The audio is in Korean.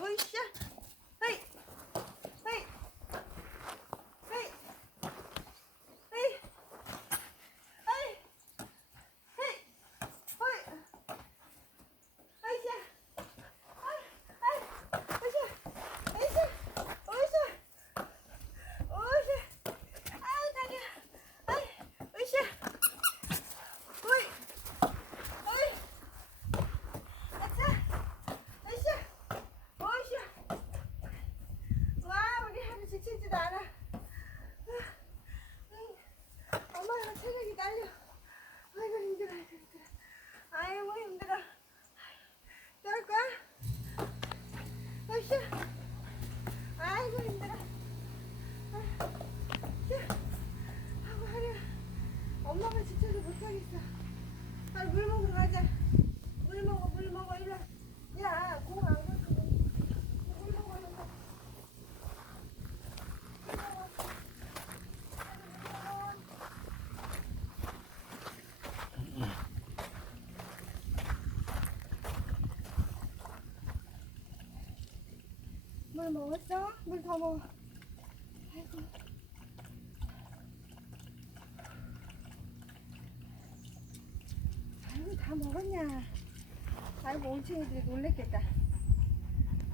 hoşça. 지치지도 않아. 응. 엄마가 체력이 딸려. 아이고 힘들어 힘들어. 아이고 힘들어. 할 거야? 으쌰 아이고 힘들어. 아이고 하루야. 엄마가 지쳐서 못하겠어. 빨리 물 먹으러 가자 물 먹어 물 먹어 일로 와. 야 공 안 가져 물 먹어 얼른 가. 물 먹어. 물 먹어. 물 먹었어? 물더 먹어. 아이고. 아이고 다 먹었냐? 아이고 옹채이들이 놀랬겠다.